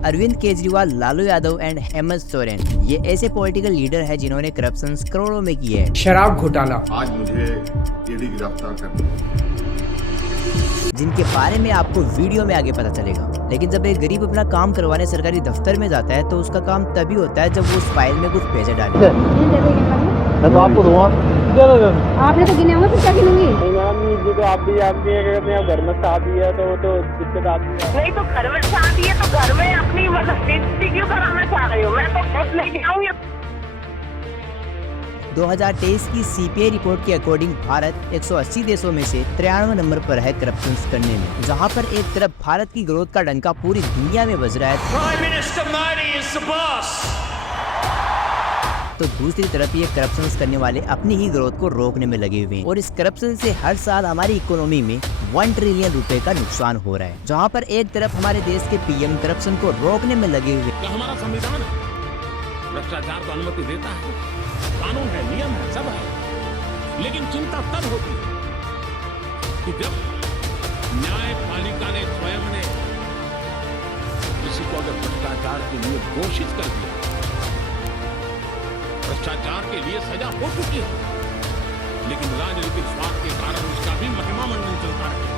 Arvind Kejriwal, Lalu Yadav and Hemant Soren ये ऐसे political leader है जिन्होंने करप्शन करोड़ों में किए हैं। शराब घोटाला आज मुझे ईडी गिरफ्तार कर, जिनके बारे में आपको वीडियो में आगे पता चलेगा। लेकिन जब एक गरीब अपना काम करवाने सरकारी दफ्तर में जाता है तो उसका काम तभी होता है जब वो उस फाइल में कुछ पैसे डाले। मैं तो आपको दूंगा। आपने तो गिने होंगे, फिर क्या गिनूंगी? जी तो आप भी जानती है कि मैं घर में शादी है तो दिक्कत आती है। नहीं तो घर में शादी है तो घर में अपनी मतलब बेइज्जती क्यों कराना चाह रहे हो? मैं तो खुद लेके आऊंगी। 2023 की सीपीआई रिपोर्ट के अकॉर्डिंग भारत 180 देशों में से 93 नंबर पर है करप्शन करने में। जहां पर एक तरफ भारत की ग्रोथ का डंका पूरी दुनिया में बज रहा है तो दूसरी तरफ ये करप्शन करने वाले अपनी ही ग्रोथ को रोकने में लगे हुए हैं। और इस करप्शन से हर साल हमारी इकोनॉमी में 1 ट्रिलियन रुपए का नुकसान हो रहा है। जहां पर एक तरफ हमारे देश के पीएम करप्शन को रोकने में लगे हुए हैं। हमारा संविधान भ्रष्टाचार को अनुमति देता है, कानून है, नियम है, सब है। लेकिन चिंता तब होती है कि जब न्यायपालिका ने स्वयं ने किसी को अगर भ्रष्टाचार के लिए घोषित कर दिया, भ्रष्टाचार के लिए सजा हो चुकी है, लेकिन राजनीतिक स्वार्थ के कारण उसका भी महिमा मंडन चलता है।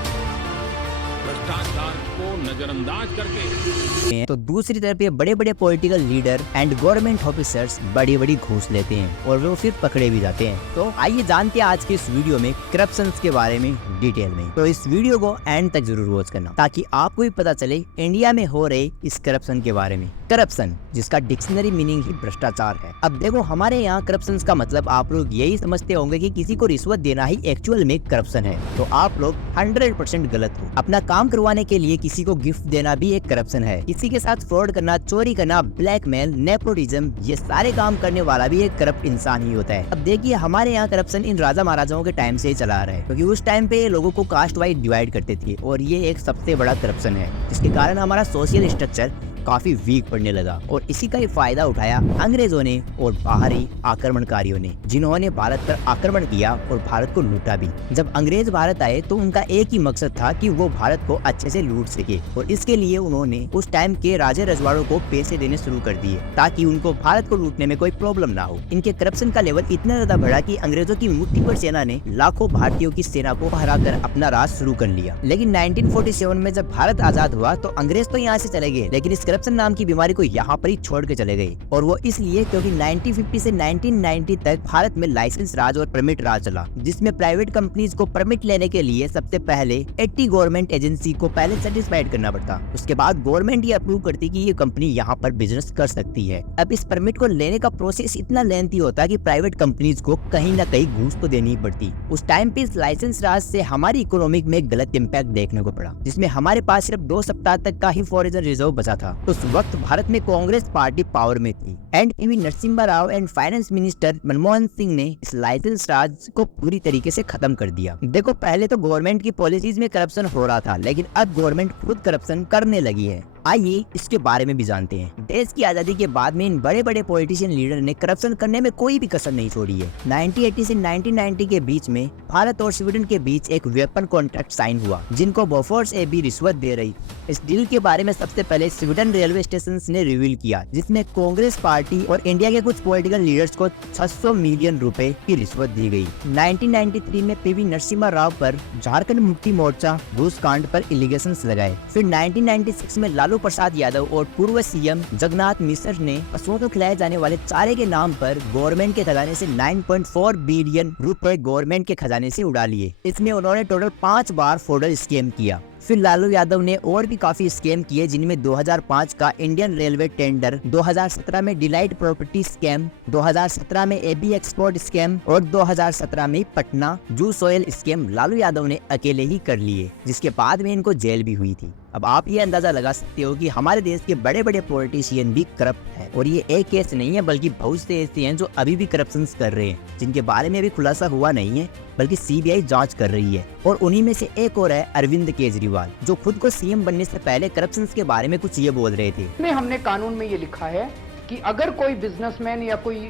भ्रष्टाचार को नजरअंदाज करके तो दूसरी तरफ ये बड़े बड़े political leader and government officers बड़ी बड़ी घूस लेते हैं और वो फिर पकड़े भी जाते हैं। तो आइए जानते हैं आज के इस वीडियो में करप्शन के बारे में डिटेल में। तो इस वीडियो को एंड तक जरूर वॉच करना ताकि आपको भी पता चले इंडिया में हो रहे इस करप्शन के बारे में। करप्शन, जिसका डिक्शनरी मीनिंग ही भ्रष्टाचार है। अब देखो, हमारे यहाँ करप्शन का मतलब आप लोग यही समझते होंगे कि किसी को रिश्वत देना ही एक्चुअल में करप्शन है। तो आप लोग 100% गलत हो। अपना काम करवाने के लिए किसी को गिफ्ट देना भी एक करप्शन है। किसी के साथ फ्रॉड करना, चोरी करना, ब्लैकमेल, नेपोटिज्म, ये सारे काम करने वाला भी एक करप्ट इंसान ही होता है। अब देखिए, हमारे यहाँ करप्शन इन राजा महाराजाओं के टाइम से ही चला रहा है, क्योंकि उस टाइम पे लोगों को कास्ट वाइज डिवाइड करते थे और ये एक सबसे बड़ा करप्शन है, जिसके कारण हमारा सोशल स्ट्रक्चर काफी वीक पड़ने लगा। और इसी का ही फायदा उठाया अंग्रेजों ने और बाहरी आक्रमणकारियों ने, जिन्होंने भारत पर आक्रमण किया और भारत को लूटा भी। जब अंग्रेज भारत आए तो उनका एक ही मकसद था कि वो भारत को अच्छे से लूट सके, और इसके लिए उन्होंने उस टाइम के राजे रजवाड़ों को पैसे देने शुरू कर दिए ताकि उनको भारत को लूटने में कोई प्रॉब्लम ना हो। इनके करप्शन का लेवल इतना ज्यादा बढ़ा कि अंग्रेजों की मुट्ठीभर सेना ने लाखों भारतीयों की सेना को हराकर अपना राज शुरू कर लिया। लेकिन 1947 में जब भारत आजाद हुआ तो अंग्रेज तो यहाँ से चले गए, लेकिन इस करप्शन नाम की बीमारी को यहाँ पर ही छोड़ के चले गए। और वो इसलिए क्योंकि 1950 से 1990 तक भारत में लाइसेंस राज और परमिट राज चला, जिसमें प्राइवेट कंपनीज को परमिट लेने के लिए सबसे पहले 80 गवर्नमेंट एजेंसी को पहले सेटिस्फाइड करना पड़ता। उसके बाद गवर्नमेंट ये अप्रूव करती कि ये कंपनी यहाँ पर बिजनेस कर सकती है। अब इस परमिट को लेने का प्रोसेस इतना लेंथी होता कि प्राइवेट कंपनीज को कहीं ना कहीं घूस तो देनी ही पड़ती। उस टाइम पे इस लाइसेंस राज से हमारी इकोनॉमिक में गलत इम्पैक्ट देखने को पड़ा, जिसमें हमारे पास सिर्फ 2 सप्ताह तक का ही फॉरेन रिजर्व बचा था। उस वक्त भारत में कांग्रेस पार्टी पावर में थी and PV Narasimha Rao and finance minister Manmohan Singh ने इस लाइसेंस राज को पूरी तरीके से खत्म कर दिया। देखो, पहले तो गवर्नमेंट की पॉलिसीज में करप्शन हो रहा था, लेकिन अब गवर्नमेंट खुद करप्शन करने लगी है। आइए इसके बारे में भी जानते हैं। देश की आजादी के बाद में इन बड़े बड़े पॉलिटिशियन लीडर ने करप्शन करने में कोई भी कसर नहीं छोड़ी है। 1980 से 1990 के बीच में भारत और स्वीडन के बीच एक वेपन कॉन्ट्रैक्ट साइन हुआ, जिनको बोफोर्स एबी रिश्वत दे रही। इस डील के बारे में सबसे पहले स्वीडन रेलवे स्टेशन ने रिवील किया, जिसमें कांग्रेस पार्टी और इंडिया के कुछ पॉलिटिकल लीडर्स को 600 मिलियन रुपए की रिश्वत दी गई। 1993 में पीवी नरसिम्हा राव पर झारखंड मुक्ति मोर्चा घूस कांड पर एलिगेशंस लगाए। फिर 1996 में लालू प्रसाद यादव और पूर्व सीएम जगन्नाथ मिश्र ने पशुओं को खिलाए जाने वाले चारे के नाम पर गवर्नमेंट के खजाने से 9.4 बिलियन रुपए गवर्नमेंट के खजाने से उड़ा लिए। इसमें उन्होंने टोटल 5 बार फ्रॉड स्कैम किया। फिर लालू यादव ने और भी काफी स्कैम किए, जिनमें 2005 का इंडियन रेलवे टेंडर, 2017 में डिलाइट प्रॉपर्टी स्कैम, 2017 में एबी एक्सपोर्ट स्कैम और 2017 में पटना जू सोयल स्कैम लालू यादव ने अकेले ही कर लिए, जिसके बाद में इनको जेल भी हुई थी। अब आप ये अंदाजा लगा सकते हो कि हमारे देश के बड़े बड़े पॉलिटिशियन भी करप्ट हैं, और ये एक केस नहीं है बल्कि बहुत से ऐसे हैं जो अभी भी करप्शन कर रहे हैं, जिनके बारे में अभी खुलासा हुआ नहीं है, बल्कि सीबीआई जांच कर रही है। और उन्हीं में से एक और है अरविंद केजरीवाल, जो खुद को सीएम बनने से पहले करप्शन के बारे में कुछ ये बोल रहे थे। हमने कानून में ये लिखा है कि अगर कोई बिजनेसमैन या कोई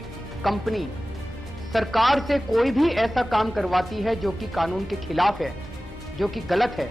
कंपनी सरकार से कोई भी ऐसा काम करवाती है जो कि कानून के खिलाफ है, जो कि गलत है,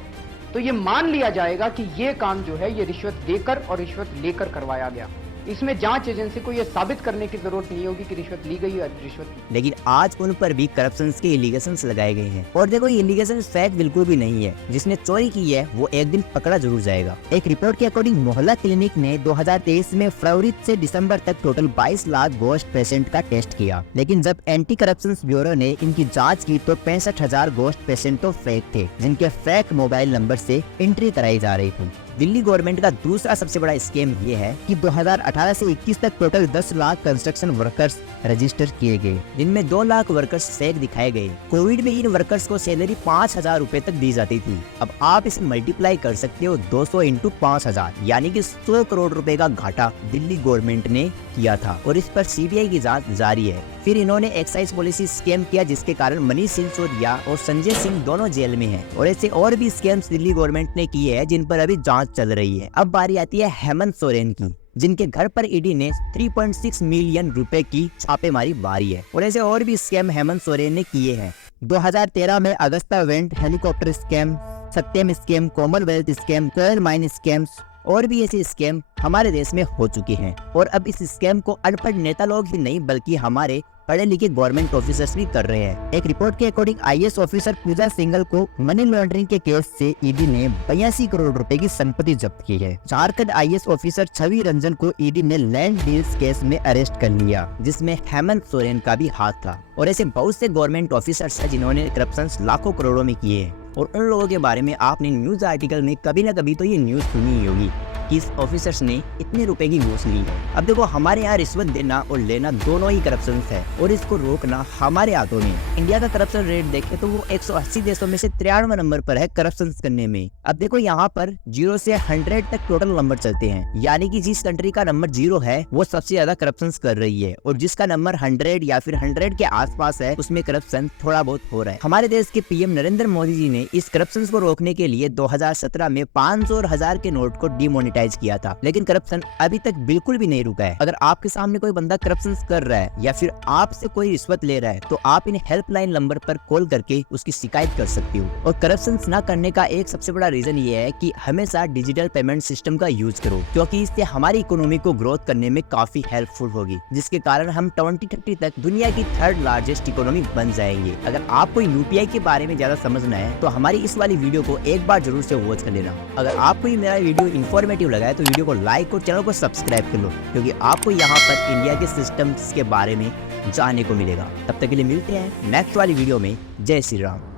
तो ये मान लिया जाएगा कि ये काम जो है ये रिश्वत देकर और रिश्वत लेकर करवाया गया। इसमें जांच एजेंसी को यह साबित करने की जरूरत नहीं होगी कि रिश्वत ली गई या रिश्वत ली। लेकिन आज उन पर भी करप्शन के एलिगेशंस लगाए गए हैं और देखो ये एलिगेशंस फेक बिल्कुल भी नहीं है। जिसने चोरी की है वो एक दिन पकड़ा जरूर जाएगा। एक रिपोर्ट के अकॉर्डिंग मोहल्ला क्लिनिक ने 2023 में फरवरी से दिसंबर तक टोटल 22 लाख गोश्त पेशेंट का टेस्ट किया, लेकिन जब एंटी करप्शन ब्यूरो ने इनकी जाँच की तो 65,000 गोश्त पेशेंट तो फेक थे, जिनके फेक मोबाइल नंबर से एंट्री कराई जा रही थी। दिल्ली गवर्नमेंट का दूसरा सबसे बड़ा स्कैम ये है कि 2018 से 21 तक total 10 lakh construction workers register किए गए, जिनमें 2 लाख वर्कर्स फेक दिखाए गए। कोविड में इन वर्कर्स को सैलरी 5,000 रुपए तक दी जाती थी। अब आप इसे मल्टीप्लाई कर सकते हो 200 इंटू 5,000, यानी कि 100 करोड़ रुपए का घाटा दिल्ली गवर्नमेंट ने किया था और इस पर सीबीआई की जांच जारी है। फिर इन्होंने एक्साइज पॉलिसी स्कैम किया, जिसके कारण मनीष सिसोदिया और संजय सिंह दोनों जेल में हैं और ऐसे और भी स्कैम्स दिल्ली गवर्नमेंट ने किए हैं जिन पर अभी जांच चल रही है। अब बारी आती है हेमंत सोरेन की, जिनके घर पर ईडी ने 3.6 मिलियन रुपए की छापेमारी मारी है और ऐसे और भी स्कैम हेमंत सोरेन ने किए हैं। 2013 में अगस्ता वेंट हेलीकॉप्टर स्कैम, सत्यम स्कैम, कॉमनवेल्थ स्कैम, कोयल माइन स्कैम्स और भी ऐसे स्कैम हमारे देश में हो चुके हैं और अब इस स्कैम को अनपढ़ नेता लोग ही नहीं बल्कि हमारे पढ़े लिखे गवर्नमेंट ऑफिसर्स भी कर रहे हैं। एक रिपोर्ट के अकॉर्डिंग आईएएस ऑफिसर पूजा सिंघल को मनी लॉन्ड्रिंग के केस से ईडी ने 82 करोड़ रुपए की संपत्ति जब्त की है। झारखंड आईएएस ऑफिसर छवि रंजन को ईडी ने लैंड डील्स केस में अरेस्ट कर लिया, जिसमें हेमंत सोरेन का भी हाथ था और ऐसे बहुत से गवर्नमेंट ऑफिसर्स हैं जिन्होंने करप्शन लाखों करोड़ों में किए हैं और उन लोगों के बारे में आपने न्यूज आर्टिकल में कभी न कभी तो ये न्यूज सुनी ही होगी कि इस ऑफिसर्स ने इतने रुपए की घूस ली है। अब देखो हमारे यहाँ रिश्वत देना और लेना दोनों ही करप्शन है और इसको रोकना हमारे हाथों में। इंडिया का करप्शन रेट देखें तो वो 180 देशों में से 93 नंबर पर है करप्शन करने में। अब देखो यहाँ पर 0 से 100 तक टोटल नंबर चलते हैं, यानी कि जिस कंट्री का नंबर 0 है वो सबसे ज्यादा करप्शन कर रही है और जिसका नंबर 100 या फिर 100 के आसपास है उसमें करप्शन थोड़ा बहुत हो रहा है। हमारे देश के पीएम नरेंद्र मोदी जी ने इस करप्शन को रोकने के लिए 2017 में 500 और 1000 के नोट को डिमोनेटाइज किया था, लेकिन करप्शन अभी तक बिल्कुल भी नहीं रुका है। अगर आपके सामने कोई बंदा करप्शन कर रहा है या फिर आपसे कोई रिश्वत ले रहा है तो आप इन हेल्पलाइन नंबर पर कॉल करके उसकी शिकायत कर सकते हो। और करप्शन ना करने का एक सबसे बड़ा रीजन ये है कि हमेशा डिजिटल पेमेंट सिस्टम का यूज करो, क्योंकि इससे हमारी इकोनॉमी को ग्रोथ करने में काफी हेल्पफुल होगी, जिसके कारण हम 2030 तक दुनिया की 3rd लार्जेस्ट इकोनॉमी बन जाएंगे। अगर आपको यूपीआई के बारे में ज्यादा समझना है तो हमारी इस वाली वीडियो को एक बार जरूर से वॉच कर लेना। अगर आपको ये मेरा वीडियो इन्फॉर्मेटिव लगा है तो वीडियो को लाइक और चैनल को सब्सक्राइब कर लो, क्योंकि आपको यहाँ पर इंडिया के सिस्टम्स के बारे में जानने को मिलेगा। तब तक के लिए मिलते हैं नेक्स्ट वाली वीडियो में। जय श्री राम।